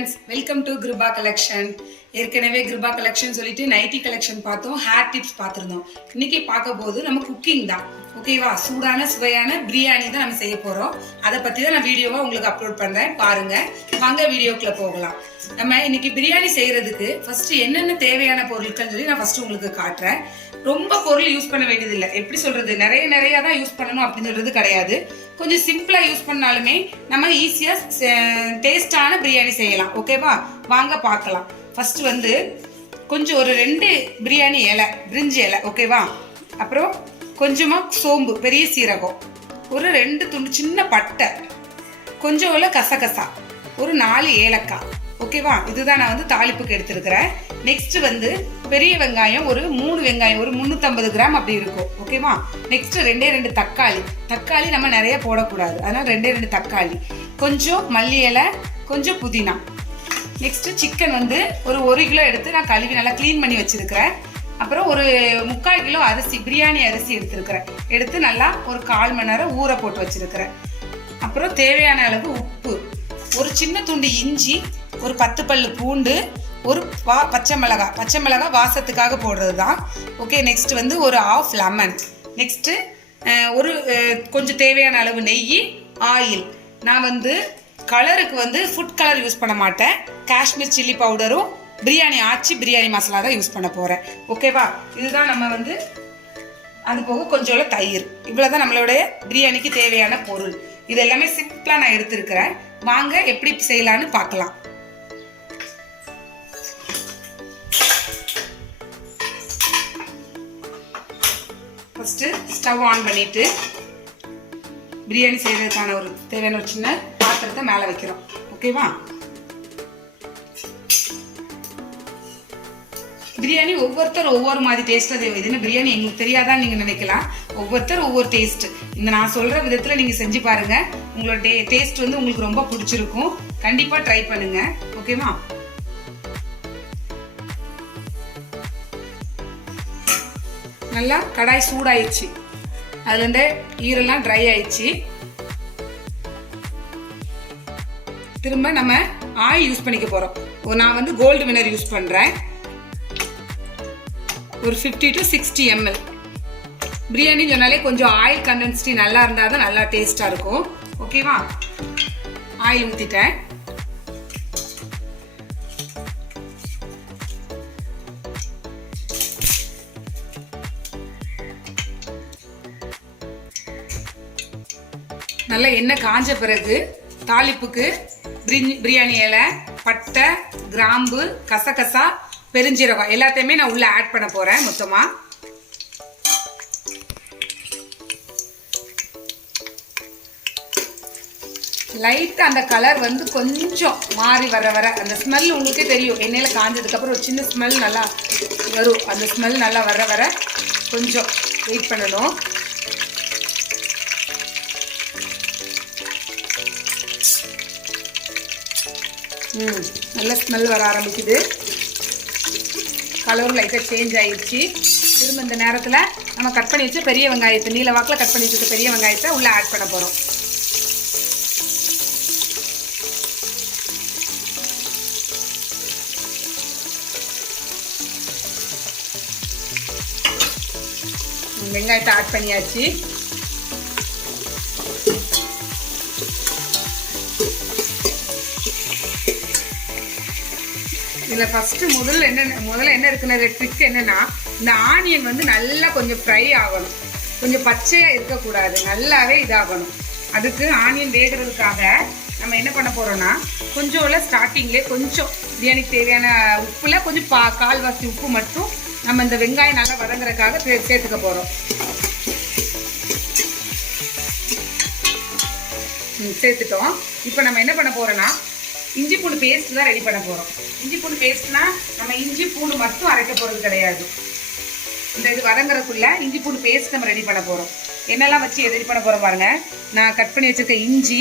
Friends, welcome to Kiruba collection. ஏற்கனவே Kiruba collection சொல்லிட்டு nighty collection பார்த்தோம், ஹேர் டிப்ஸ் பார்த்துருந்தோம். இன்னைக்கு பார்க்க போது நம்ம குக்கிங் தான். ஓகேவா? சூடான சுவையான பிரியாணி தான் நம்ம செய்ய போறோம். அதை பத்தி தான் நான் வீடியோவா உங்களுக்கு அப்லோட் பண்றேன், பாருங்க. வாங்க வீடியோக்குள்ள போகலாம். நம்ம இன்னைக்கு பிரியாணி செய்யறதுக்கு ஃபர்ஸ்ட் என்னென்ன தேவையான பொருட்கள் சொல்லி நான் ஃபர்ஸ்ட் உங்களுக்கு காட்டுறேன். ரொம்ப பொருள் யூஸ் பண்ண வேண்டியது இல்லை. எப்படி சொல்றது, நிறைய தான் யூஸ் பண்ணணும் அப்படின்னு சொல்றது கிடையாது. கொஞ்சம் சிம்பிளா யூஸ் பண்ணாலுமே நம்ம ஈஸியா டேஸ்டான பிரியாணி செய்யலாம். ஓகேவா? வாங்க பார்க்கலாம். ஃபர்ஸ்ட் வந்து கொஞ்சம் ஒரு 2 பிரியாணி இலை, பிரிஞ்சி இலை. ஓகேவா? அப்புறம் கொஞ்சமா சோம்பு, பெரிய சீரகம், ஒரு 2 துண்டு சின்ன பட்டை, கொஞ்சம் உள்ள கசகசா, ஒரு 4 ஏலக்காய். ஓகேவா? இதுதான் நான் வந்து தாளிப்புக்கு எடுத்திருக்கிறேன். நெக்ஸ்ட் வந்து பெரிய வெங்காயம், ஒரு 3 வெங்காயம், ஒரு 350 கிராம் அப்படி இருக்கும். ஓகேவா? நெக்ஸ்ட் 2 தக்காளி நம்ம நிறைய போடக்கூடாது, அதனால 2 தக்காளி, கொஞ்சம் மல்லி இலை, கொஞ்சம் புதினா. நெக்ஸ்ட் சிக்கன் வந்து ஒரு 1 கிலோ எடுத்து நான் கழுவி நல்லா க்ளீன் பண்ணி வச்சிருக்கிறேன். அப்புறம் ஒரு 3/4 கிலோ அரிசி, பிரியாணி அரிசி எடுத்திருக்கிறேன். எடுத்து நல்லா ஒரு 1/4 மணி நேரம் ஊற போட்டு வச்சிருக்கிறேன். அப்புறம் தேவையான அளவு உப்பு, ஒரு சின்ன துண்டு இஞ்சி, ஒரு 10 பல்லு பூண்டு, ஒரு பச்சை மிளகாய் வாசத்துக்காக போடுறது தான். ஓகே. நெக்ஸ்ட் வந்து ஒரு 1/2 லெமன். நெக்ஸ்ட்டு ஒரு கொஞ்சம் தேவையான அளவு நெய், ஆயில். நான் வந்து கலருக்கு வந்து ஃபுட் கலர் யூஸ் பண்ண மாட்டேன். காஷ்மீர் சில்லி பவுடரும் பிரியாணி மசாலா தான் யூஸ் பண்ண போகிறேன். ஓகேவா? இதுதான் நம்ம வந்து, அது போக கொஞ்சோல தயிர். இவ்வளோதான் நம்மளுடைய பிரியாணிக்கு தேவையான பொருள். இது எல்லாமே சிம்பிளாக நான் எடுத்திருக்கிறேன். வாங்க எப்படி செய்யலான்னு பார்க்கலாம். ஃபர்ஸ்ட் ஸ்டவ் ஆன் பண்ணிட்டு பிரியாணி செய்யறதுக்கான ஒரு தேவையான ஒரு சின்ன பாத்திரத்தை மேலே வைக்கிறோம். ஓகேவா? பிரியாணி ஒவ்வொருத்தர் ஒவ்வொரு மாதிரி டேஸ்ட்ல தேவை. இது என்ன பிரியாணி எங்களுக்கு தெரியாதான்னு நீங்க நினைக்கலாம். ஒவ்வொருத்தர் ஒவ்வொரு டேஸ்ட். இந்த நான் சொல்ற விதத்துல நீங்க செஞ்சு பாருங்க. உங்களோட டேஸ்ட் வந்து உங்களுக்கு ரொம்ப பிடிச்சிருக்கும். கண்டிப்பா ட்ரை பண்ணுங்க. ஓகேவா? நல்லா கடாய் சூடாயிடுச்சு, அதுல இருந்து ஈரெல்லாம் ட்ரை ஆயிடுச்சு. திரும்ப நம்ம ஆயில் யூஸ் பண்ணிக்க போறோம். நான் வந்து கோல்டு வினர் யூஸ் பண்றேன். ஒரு 50 to 60 ml. பிரியாணி சொன்னாலே கொஞ்சம் ஆயில் கண்டென்சிட்டி நல்லா இருந்தால் தான் நல்லா டேஸ்டா இருக்கும். ஓகேவா? ஆயில் ஊத்திட்டேன். நல்லா எண்ணெய் காஞ்ச பிறகு தாளிப்புக்கு பிரியாணி இலை, பட்டை, கிராம்பு, கசகசா, பெருஞ்சீரகம் எல்லாத்தையுமே நான் உள்ள ஆட் பண்ண போறேன் மொத்தமா. லைட்டா அந்த கலர் வந்து கொஞ்சம் மாறி வர அந்த ஸ்மெல் உங்களுக்கே தெரியும். எண்ணெயில காஞ்சதுக்கு அப்புறம் ஒரு சின்ன ஸ்மெல் நல்லா வரும். அந்த ஸ்மெல் நல்லா வர கொஞ்சம் வெயிட் பண்ணணும். நல்ல ஸ்மெல் வர ஆரம்பிக்குது. கலர் லைட்டாக சேஞ்ச் ஆயிடுச்சு. திரும்ப இந்த நேரத்தில் நம்ம கட் பண்ணி வச்ச பெரிய வெங்காயத்தை, நீல வாக்கில் கட் பண்ணி வச்ச பெரிய வெங்காயத்தை உள்ள ஆட் பண்ண போகிறோம். வெங்காயத்தை ஆட் பண்ணியாச்சு. இதில் ஃபர்ஸ்ட் முதல்ல என்ன இருக்குன்னா, ட்ரிக் என்னன்னா, இந்த ஆனியன் வந்து நல்லா கொஞ்சம் ஃப்ரை ஆகணும். கொஞ்சம் பச்சையாக இருக்கக்கூடாது, நல்லாவே இதாகணும். அதுக்கு ஆனியன் வேகிறதுக்காக நம்ம என்ன பண்ண போறோம்னா, கொஞ்சம் உள்ள ஸ்டார்டிங்லேயே கொஞ்சம் பிரியாணிக்கு தேவையான உப்புல கொஞ்சம் கால்வாசி உப்பு மட்டும் நம்ம இந்த வெங்காயம் நல்லா வதங்குறதுக்காக சேர்த்துக்க போகிறோம். சேர்த்துட்டோம். இப்போ நம்ம என்ன பண்ண போறோம்னா, இஞ்சி பூண்டு பேஸ்ட் தான் ரெடி பண்ண போறோம். இஞ்சி பூண்டு பேஸ்ட்னா நம்ம இஞ்சி பூண்டு மட்டும் அரைக்க போறது கிடையாது. இந்த இது வதங்குறதுக்குள்ள இஞ்சி பூண்டு பேஸ்ட் நம்ம ரெடி பண்ண போறோம். என்னெல்லாம் வச்சு ரெடி பண்ண போறோம் பாருங்க. நான் கட் பண்ணி வச்சிருக்க இஞ்சி,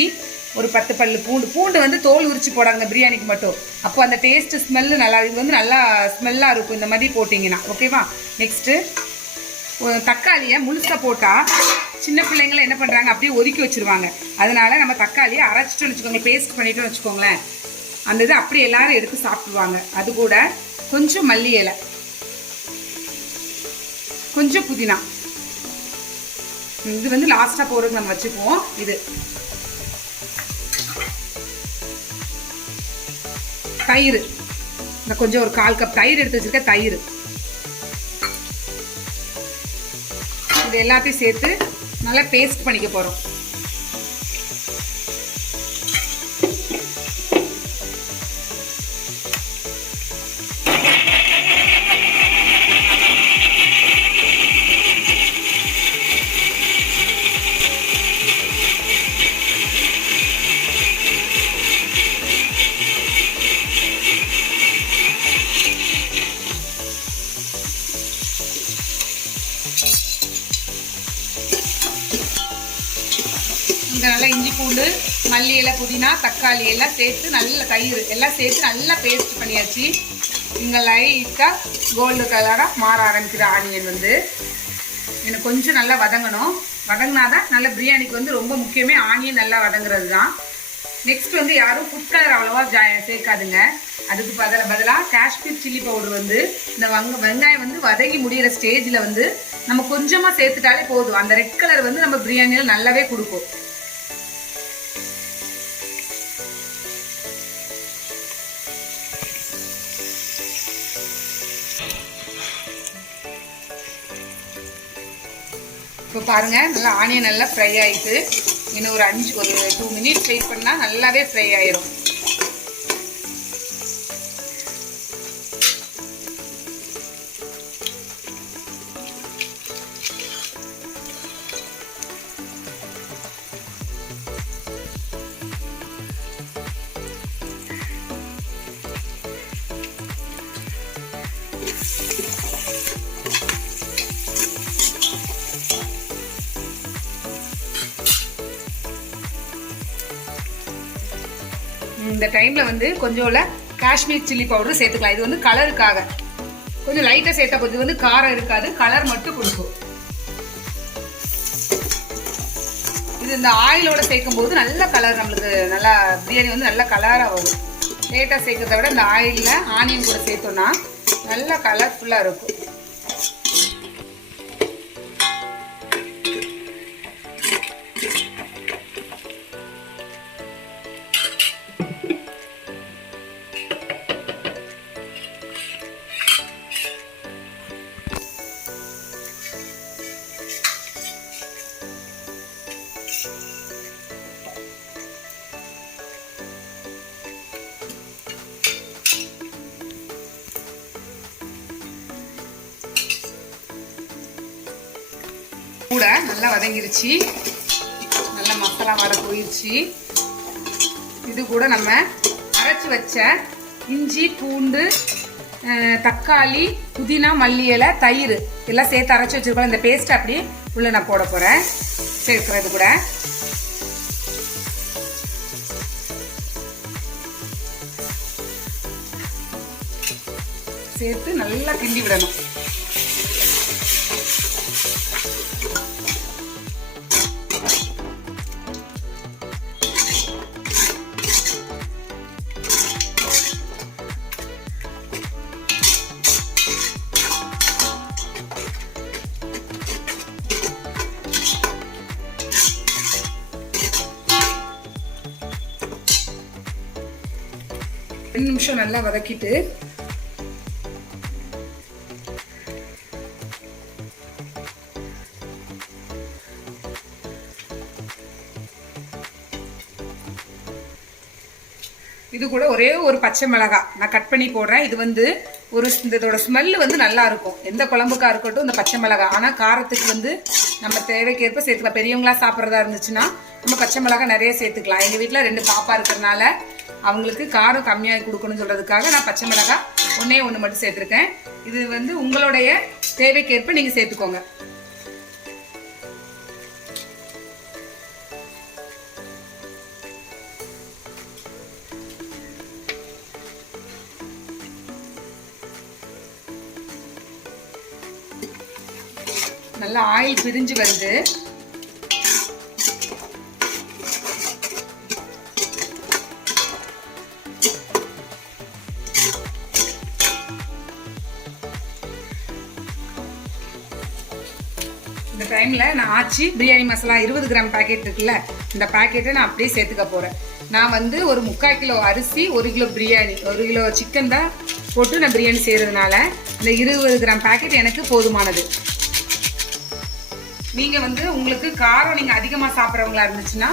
ஒரு 10 பல்லு பூண்டு வந்து தோல் உரிச்சு போடாங்க பிரியாணிக்கு மட்டும். அப்போ அந்த டேஸ்ட் ஸ்மெல்லு நல்லா, இது வந்து நல்லா ஸ்மெல்லா இருக்கும் இந்த மாதிரி போட்டிங்கன்னா. ஓகேவா? நெக்ஸ்ட்டு தக்காளியை முழுசா போட்டால் சின்ன பிள்ளைங்களை என்ன பண்ணுறாங்க, அப்படியே ஒதுக்கி வச்சுருவாங்க. அதனால நம்ம தக்காளியை அரைச்சிட்டு வச்சுக்கோங்க, பேஸ்ட் பண்ணிட்டு வச்சுக்கோங்களேன். அந்த இது அப்படி எல்லாரும் எடுத்து சாப்பிடுவாங்க. அது கூட கொஞ்சம் மல்லி இலை, கொஞ்சம் புதினா, இது வந்து லாஸ்டா போறதுக்கு நம்ம வச்சுக்குவோம். இது தயிர், இந்த கொஞ்சம் ஒரு 1/4 கப் தயிர் எடுத்து வச்சிருக்க தயிர், இது எல்லாத்தையும் சேர்த்து நல்லா பேஸ்ட் பண்ணிக்க போறோம். இங்கே நல்லா இஞ்சி பூண்டு, மல்லி இலை, புதினா, தக்காளி எல்லாம் சேர்த்து நல்ல தயிர் எல்லாம் சேர்த்து நல்லா பேஸ்ட் பண்ணியாச்சு. இங்கே லைட்டாக கோல்டு கலராக மாற ஆரம்பிக்கிற ஆனியன் வந்து எனக்கு கொஞ்சம் நல்லா வதங்கணும். வதங்கினாதான் நல்ல பிரியாணிக்கு வந்து ரொம்ப முக்கியமே ஆனியன் நல்லா வதங்குறது தான். நெக்ஸ்ட் வந்து யாரும் ஃபுட் கலர் அவ்வளோவா சேர்க்காதுங்க. அதுக்கு பதிலாக காஷ்மீர் சில்லி பவுடர் வந்து இந்த வெங்காயம் வந்து வதங்கி முடிகிற ஸ்டேஜில் வந்து நம்ம கொஞ்சமாக சேர்த்துட்டாலே போதும். அந்த ரெட் கலர் வந்து நம்ம பிரியாணியில் நல்லாவே கொடுக்கும். இப்போ பாருங்கள், நல்லா ஆனியன் நல்லா ஃப்ரை ஆகிட்டு இன்னும் ஒரு 2 மினிட்ஸ் வெயிட் பண்ணால் நல்லாவே ஃப்ரை ஆயிரும். இந்த டைமில் வந்து கொஞ்சம் காஷ்மீர் சில்லி பவுடர் சேர்த்துக்கலாம். இது வந்து கலருக்காக கொஞ்சம் லைட்டாக சேர்த்தா போது. இது வந்து காரம் இருக்காது, கலர் மட்டும் கொடுக்கும். இது இந்த ஆயிலோட சேர்க்கும் போது நல்ல கலர், நம்மளுக்கு நல்லா பிரியாணி வந்து நல்ல கலராக வரும். லேட்டாக சேர்க்கறத விட இந்த ஆயிலில் ஆனியன் கூட சேர்த்தோன்னா நல்ல கலர்ஃபுல்லாக இருக்கும். கூட நல்லா வதங்கிருச்சு, நல்லா மசாலா வடை போயிடுச்சு. இது கூட நம்ம அரைச்சி வச்ச இஞ்சி பூண்டு, தக்காளி, புதினா, மல்லி இலை, தயிர் எல்லாம் சேர்த்து அரைச்சி வச்சிருக்கோம். இந்த பேஸ்ட் அப்படி உள்ள நான் போட போறேன். சேர்க்கிறது கூட சேர்த்து நல்லா கிண்டி விடணும். ரெண்டு நிமிஷம் நல்லா வதக்கிட்டு இது கூட ஒரே ஒரு பச்சை மிளகாய் நான் கட் பண்ணி போடுறேன். இது வந்து இதோட ஸ்மெல் வந்து நல்லா இருக்கும். எந்த குழம்புக்கா இருக்கட்டும் இந்த பச்சை மிளகாய். ஆனால் காரத்துக்கு வந்து நம்ம தேவைக்கேற்ப சேர்த்துக்கலாம். பெரியவங்களா சாப்பிட்றதா இருந்துச்சுன்னா நம்ம பச்சை மிளகாய் நிறைய சேர்த்துக்கலாம். எங்கள் வீட்டில் 2 பாப்பா இருக்கிறதுனால அவங்களுக்கு காரம் கம்மியாக கொடுக்கணும்னு சொல்கிறதுக்காக நான் பச்சை மிளகாய் 1 மட்டும் சேர்த்துருக்கேன். இது வந்து உங்களுடைய தேவைக்கேற்ப நீங்கள் சேர்த்துக்கோங்க. நல்லா ஆயில் பிரிஞ்சு வருது. இந்த டைமில் நான் ஆச்சி பிரியாணி மசாலா 20 கிராம் பேக்கெட் இருக்குல்ல, இந்த பேக்கெட்டை நான் அப்படியே சேர்த்துக்க போகிறேன். நான் வந்து ஒரு 3/4 கிலோ அரிசி, 1 கிலோ பிரியாணி, 1 கிலோ சிக்கன் தான் போட்டு நான் பிரியாணி செய்கிறதுனால இந்த 20 கிராம் பேக்கெட் எனக்கு போதுமானது. நீங்கள் வந்து உங்களுக்கு காரம் நீங்கள் அதிகமாக சாப்பிட்றவங்களா இருந்துச்சுன்னா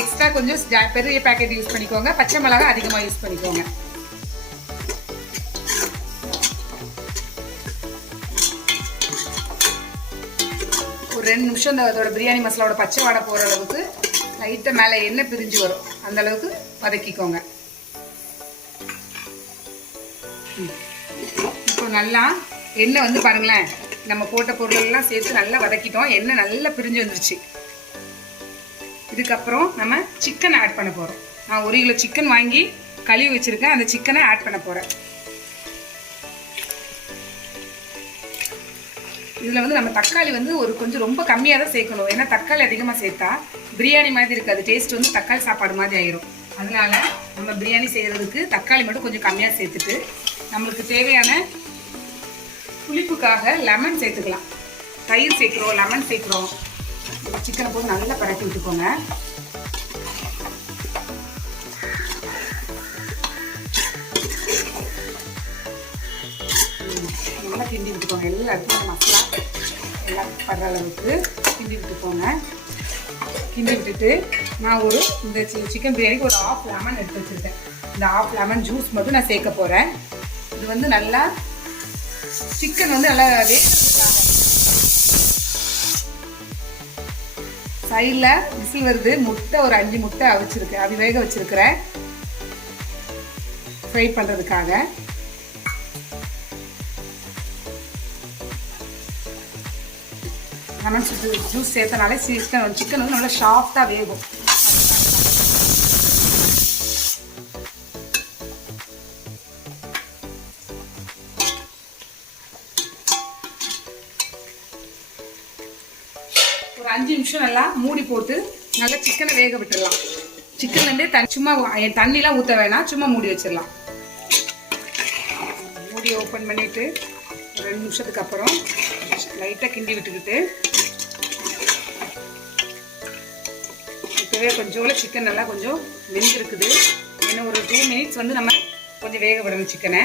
எக்ஸ்ட்ரா கொஞ்சம் பெரிய பேக்கெட் யூஸ் பண்ணிக்கோங்க. பச்சை மிளகாய் அதிகமாக யூஸ் பண்ணிக்கோங்க. ஒரு 2 நிமிஷம் அதோட பிரியாணி மசாலாவோட பச்சை வாடை போகிற அளவுக்கு லைட்டாக மேலே எண்ணெய் பிரிஞ்சு வரும், அந்த அளவுக்கு வதக்கிக்கோங்க. இப்போ நல்லா எண்ணெய் வந்து பாருங்களேன், நம்ம போட்ட பொருளெல்லாம் சேர்த்து நல்லா வதக்கிட்டோம். எண்ணெய் நல்லா பிரிஞ்சு வந்துருச்சு. இதுக்கப்புறம் நம்ம சிக்கன் ஆட் பண்ண போகிறோம். நான் 1 கிலோ சிக்கன் வாங்கி கழுவி வச்சுருக்கேன். அந்த சிக்கனை ஆட் பண்ண போகிறேன். இதில் வந்து நம்ம தக்காளி வந்து கொஞ்சம் ரொம்ப கம்மியாக தான் சேர்க்கணும். ஏன்னா தக்காளி அதிகமாக சேர்த்தா பிரியாணி மாதிரி இருக்காது, டேஸ்ட் வந்து தக்காளி சாப்பாடு மாதிரி ஆயிரும். அதனால நம்ம பிரியாணி செய்கிறதுக்கு தக்காளி மட்டும் கொஞ்சம் கம்மியாக சேர்த்துட்டு நம்மளுக்கு தேவையான புளிப்புக்காக லெமன் சேர்த்துக்கலாம். தயிர் சேர்க்குறோம், லெமன் சேர்க்குறோம். சிக்கனை போட்டு நல்லா பரட்டி விட்டுக்கோங்க. நல்லா கிண்டி விட்டுக்கோங்க. எல்லாருக்கும் மசாலா எல்லாம் படுற அளவுக்கு கிண்டி விட்டுக்கோங்க. கிண்டி விட்டுட்டு நான் இந்த சிக்கன் பிரியாணிக்கு ஒரு 1/2 லெமன் எடுத்து வச்சுருக்கேன். இந்த 1/2 லெமன் ஜூஸ் மட்டும் நான் சேர்க்க போகிறேன். இது வந்து நல்லா சிக்கன் வந்து நல்லா வேகிறதுக்காக. சைடில் விசில் வருது. முட்டை ஒரு 5 முட்டை அவிச்சிருக்கேன், வேக வச்சுருக்கிறேன் ஃப்ரை பண்ணுறதுக்காக. லெமன் ஜூஸ் சேர்த்தனாலே சிக்கன் வந்து நல்லா சாஃப்டாக வேகும். ஒரு 5 நிமிஷம் நல்லா மூடி போட்டு நல்லா சிக்கனை வேக விட்டுடலாம். சிக்கன்லேருந்தே சும்மா தண்ணிலாம் ஊற்ற வேணாம், சும்மா மூடி வச்சிடலாம். மூடி ஓப்பன் பண்ணிவிட்டு 2 நிமிஷத்துக்கு அப்புறம் லைட்டாக கிண்டி விட்டுக்கிட்டு இப்போவே கொஞ்சோட சிக்கன் நல்லா கொஞ்சம் வெந்திருக்குது. இன்னும் ஒரு 2 மினிட்ஸ் வந்து நம்ம கொஞ்சம் வேக விடணும் சிக்கனை.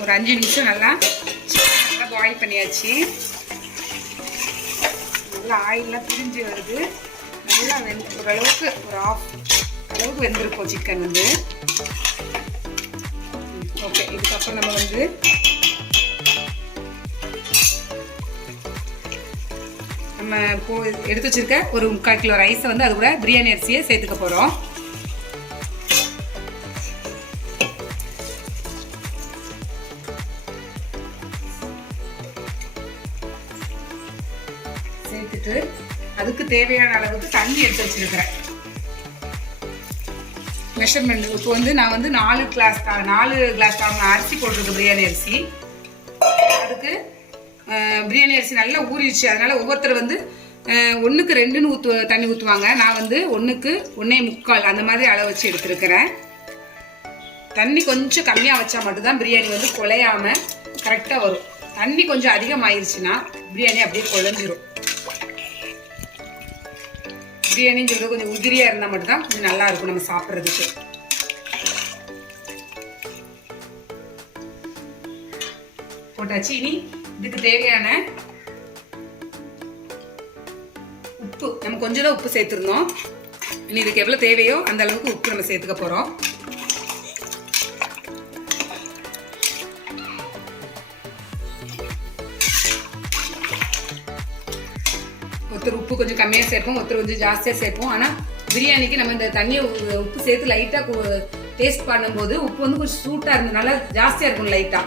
ஒரு 5 நிமிஷம் நல்லா பாயில் பண்ணியாச்சு. நல்லா ஆயிலெலாம் பிரிஞ்சு வருது. நல்லா ஓரளவுக்கு ஒரு 1/2 அளவுக்கு வெந்திருக்கும் சிக்கன் வந்து. ஓகே, இதுக்கப்புறம் நம்ம வந்து எடுத்து வச்சிருக்க ஒரு 3/4 கிலோ ரைஸை வந்து அது கூட பிரியாணி அரிசியை சேர்த்துக்க போகிறோம். சேர்த்துட்டு அதுக்கு தேவையான அளவுக்கு தண்ணி எடுத்து வச்சிருக்கிறேன். மெஷர்மெண்ட் இப்போ வந்து நான் வந்து 4 கிளாஸ் அரிசி போட்டிருக்கேன், பிரியாணி அரிசி. அதுக்கு பிரியாணி அரிசி நல்லா ஊறிடுச்சு. அதனால ஒவ்வொருத்தர் வந்து 1க்கு 2ன்னு தண்ணி ஊற்றுவாங்க. நான் வந்து 1க்கு 1.25 அந்த மாதிரி அளவு வச்சு எடுத்துருக்கிறேன். தண்ணி கொஞ்சம் கம்மியாக வச்சா மட்டும்தான் பிரியாணி வந்து குழையாமல் கரெக்டாக வரும். தண்ணி கொஞ்சம் அதிகமாகிருச்சுன்னா பிரியாணி அப்படியே குழஞ்சிரும். பிரியாணின்னு சொல்றது கொஞ்சம் உதிரியாக இருந்தால் மட்டும்தான் கொஞ்சம் நல்லா இருக்கும் நம்ம சாப்பிட்றதுக்கு. போட்டாச்சு. இனி இதுக்கு தேவையான உப்பு நம்ம கொஞ்சம் தான் உப்பு சேர்த்துருந்தோம். இனி இதுக்கு எவ்வளோ தேவையோ அந்த அளவுக்கு உப்பு நம்ம சேர்த்துக்க போகிறோம். ஒருத்தர் உப்பு கொஞ்சம் கம்மியாக சேர்ப்போம், ஒருத்தர் கொஞ்சம் ஜாஸ்தியாக சேர்ப்போம். ஆனால் பிரியாணிக்கு நம்ம இந்த தண்ணியை உப்பு சேர்த்து லைட்டாக டேஸ்ட் பண்ணும்போது உப்பு வந்து கொஞ்சம் சூட்டாக இருந்ததுனால ஜாஸ்தியாக இருக்கும் லைட்டாக.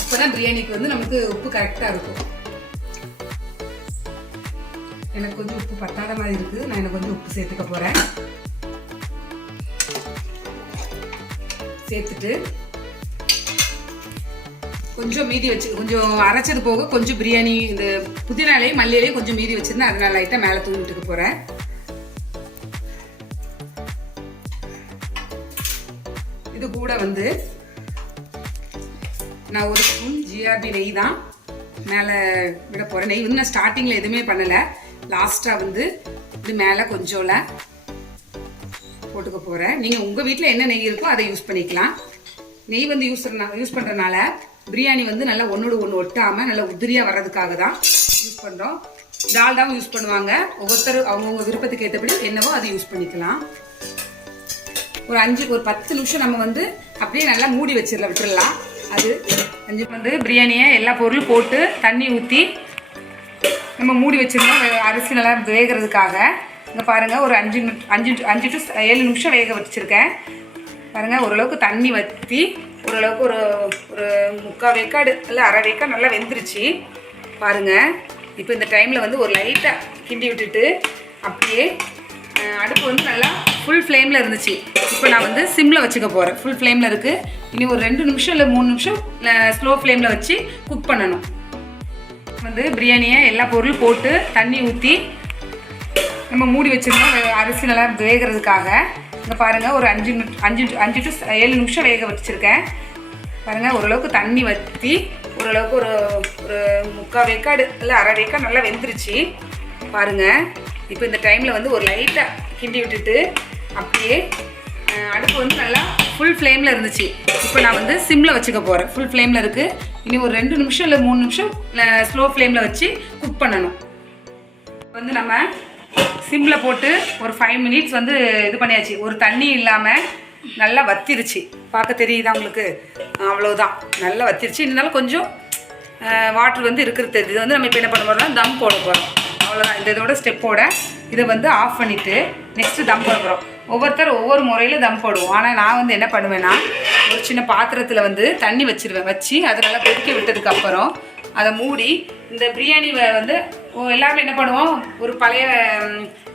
அப்போ தான் பிரியாணிக்கு வந்து நமக்கு உப்பு கரெக்டாக இருக்கும். எனக்கு கொஞ்சம் உப்பு பத்தாத மாதிரி இருக்குது. நான் எனக்கு கொஞ்சம் உப்பு சேர்த்துக்க போகிறேன். சேர்த்துட்டு கொஞ்சம் மீதி வச்சு கொஞ்சம் அரைச்சது போக கொஞ்சம் பிரியாணி இந்த புதினாலையும் மல்லியிலையும் கொஞ்சம் மீதி வச்சிருந்தேன். அதனால லைட்டாக மேலே தூங்கிட்டுக்க போகிறேன். இது கூட வந்து நான் ஒரு ஸ்பூன் ஜிஆர்பி நெய் தான் மேலே விட போகிறேன். நெய் வந்து நான் ஸ்டார்டிங்கில் எதுவுமே பண்ணலை, லாஸ்ட்டாக வந்து இது மேலே கொஞ்சோல போட்டுக்க போகிறேன். நீங்கள் உங்கள் வீட்டில் என்ன நெய் இருக்கோ அதை யூஸ் பண்ணிக்கலாம். நெய் வந்து யூஸ் பண்ணுறதுனால பிரியாணி வந்து நல்லா ஒன்றோடு ஒன்று ஒட்டாமல் நல்லா உதிரியாக வர்றதுக்காக தான் யூஸ் பண்ணுறோம். டால்டாவும் யூஸ் பண்ணுவாங்க, ஒவ்வொருத்தரும் அவங்கவுங்க விருப்பத்துக்கு ஏற்றபடி என்னவோ அதை யூஸ் பண்ணிக்கலாம். ஒரு 10 நிமிஷம் நம்ம வந்து அப்படியே நல்லா மூடி விட்டுடலாம். அது 5 வந்து பிரியாணியை எல்லா பொருளும் போட்டு தண்ணி ஊற்றி நம்ம மூடி வச்சிருந்தோம் அரிசி நல்லா வேகிறதுக்காக. இங்கே பாருங்கள், ஒரு 5 to 7 நிமிஷம் வேக வச்சுருக்கேன். பாருங்கள், ஓரளவுக்கு தண்ணி வற்றி ஓரளவுக்கு ஒரு 3/4 வேக்காடு இல்லை 1/2 வேக்காடு நல்லா வெந்துருச்சு. பாருங்கள், இப்போ இந்த டைமில் வந்து ஒரு லைட்டாக கிண்டி விட்டுட்டு அப்படியே அடுப்பு வந்து நல்லா ஃபுல் ஃப்ளேமில் இருந்துச்சு. இப்போ நான் வந்து சிம்மில் வச்சுக்க போகிறேன். ஃபுல் ஃப்ளேமில் இருக்குது. இனி ஒரு 2 நிமிஷம் இல்லை 3 நிமிஷம் ஸ்லோ ஃப்ளேமில் வச்சு குக் பண்ணணும். வந்து பிரியாணியை எல்லா பொருளும் போட்டு தண்ணி ஊற்றி நம்ம மூடி வச்சுருந்தோம் அரிசி நல்லா வேகிறதுக்காக. இங்கே பாருங்கள், ஒரு 5 to 7 நிமிஷம் வேக வச்சுருக்கேன். பாருங்கள், ஓரளவுக்கு தண்ணி வற்றி ஓரளவுக்கு ஒரு 3/4 வேக்காடு இல்லை 1/2 வேக்காடு நல்லா வெந்துருச்சு. பாருங்கள், இப்போ இந்த டைமில் வந்து ஒரு லைட்டாக கிண்டி விட்டுட்டு அப்படியே அடுப்பு வந்து நல்லா ஃபுல் ஃப்ளேமில் இருந்துச்சு. இப்போ நான் வந்து சிம்மில் வச்சுக்க போகிறேன். ஃபுல் ஃப்ளேமில் இருக்குது. இனி ஒரு 2 நிமிஷம் இல்லை 3 நிமிஷம் ஸ்லோ ஃப்ளேமில் வச்சு குக் பண்ணணும். வந்து நம்ம சிம்மில் போட்டு ஒரு 5 மினிட்ஸ் வந்து இது பண்ணியாச்சு. ஒரு தண்ணி இல்லாமல் நல்லா வத்திருச்சு. பார்க்க தெரியுதா உங்களுக்கு? அவ்வளோதான், நல்லா வத்திருச்சு. இருந்தாலும் கொஞ்சம் வாட்டர் வந்து இருக்கிறது தெரியுது. இது வந்து நம்ம இப்போ என்ன பண்ண போகிறோம்னா தம் போட போகிறோம். அவ்வளோதான், இந்த இதோட ஸ்டெப்போட இதை வந்து ஆஃப் பண்ணிவிட்டு நெக்ஸ்ட்டு தம் போட போகிறோம். ஒவ்வொருத்தர் ஒவ்வொரு முறையில் தம் போடுவோம். ஆனால் நான் வந்து என்ன பண்ணுவேன்னா, ஒரு சின்ன பாத்திரத்தில் வந்து தண்ணி வச்சு அதை நல்லா கொதிக்க விட்டதுக்கப்புறம் அதை மூடி இந்த பிரியாணி வந்து எல்லாருமே என்ன பண்ணுவோம், ஒரு பழைய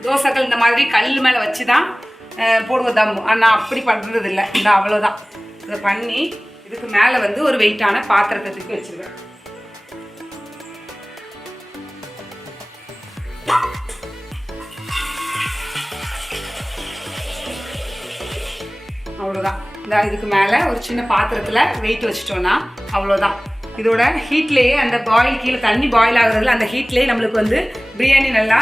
தோசைகள் இந்த மாதிரி கல் மேலே வச்சு தான் போடுவோம் தம். ஆனால் அப்படி பண்ணுறது இல்லை. இந்த அவ்வளோதான், இதை பண்ணி இதுக்கு மேலே வந்து ஒரு வெயிட்டான பாத்திரத்தை தூக்கி வச்சுருவேன். அவ்வளோதான். இந்த இதுக்கு மேலே ஒரு சின்ன பாத்திரத்தில் வெயிட் வச்சிட்டோன்னா அவ்வளோதான். இதோட ஹீட்லேயே அந்த பாயில் கீழே தண்ணி பாயில் ஆகுறதுல அந்த ஹீட்லேயே நம்மளுக்கு வந்து பிரியாணி நல்லா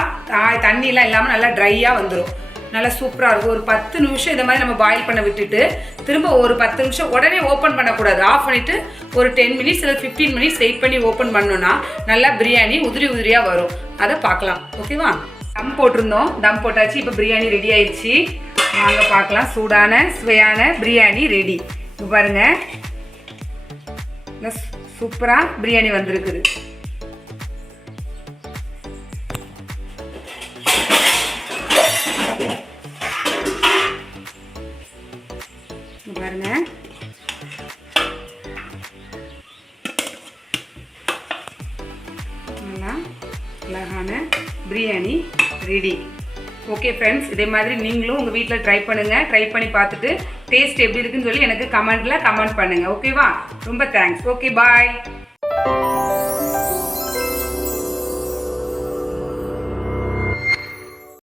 தண்ணியெலாம் இல்லாமல் நல்லா ட்ரையாக வந்துடும். நல்லா சூப்பராக இருக்கும். ஒரு 10 நிமிஷம் இதை மாதிரி நம்ம பாயில் பண்ண விட்டுட்டு திரும்ப ஒரு 10 நிமிஷம் உடனே ஓப்பன் பண்ணக்கூடாது. ஆஃப் பண்ணிவிட்டு ஒரு 10 மினிட்ஸ் இல்லை 15 மினிட்ஸ் வெயிட் பண்ணி ஓப்பன் பண்ணோன்னா நல்லா பிரியாணி உதிரியாக வரும். அதை பார்க்கலாம். ஓகேவா? தம் போட்டிருந்தோம், தம் போட்டாச்சு. இப்போ பிரியாணி ரெடி ஆயிடுச்சு. வாங்க பார்க்கலாம். சூடான சுவையான பிரியாணி ரெடி. இப்போ பாருங்கள், சூப்பராக பிரியாணி வந்திருக்குது. பாருங்க, நல்லா அழகான பிரியாணி ரெடி. ஓகே ஃப்ரெண்ட்ஸ், இதே மாதிரி நீங்களும் உங்கள் வீட்டில் ட்ரை பண்ணுங்கள். ட்ரை பண்ணி பார்த்துட்டு டேஸ்ட் எப்படி இருக்குன்னு சொல்லி எனக்கு கமெண்ட் பண்ணுங்கள். ஓகேவா? ரொம்ப தேங்க்ஸ். ஓகே, பாய்.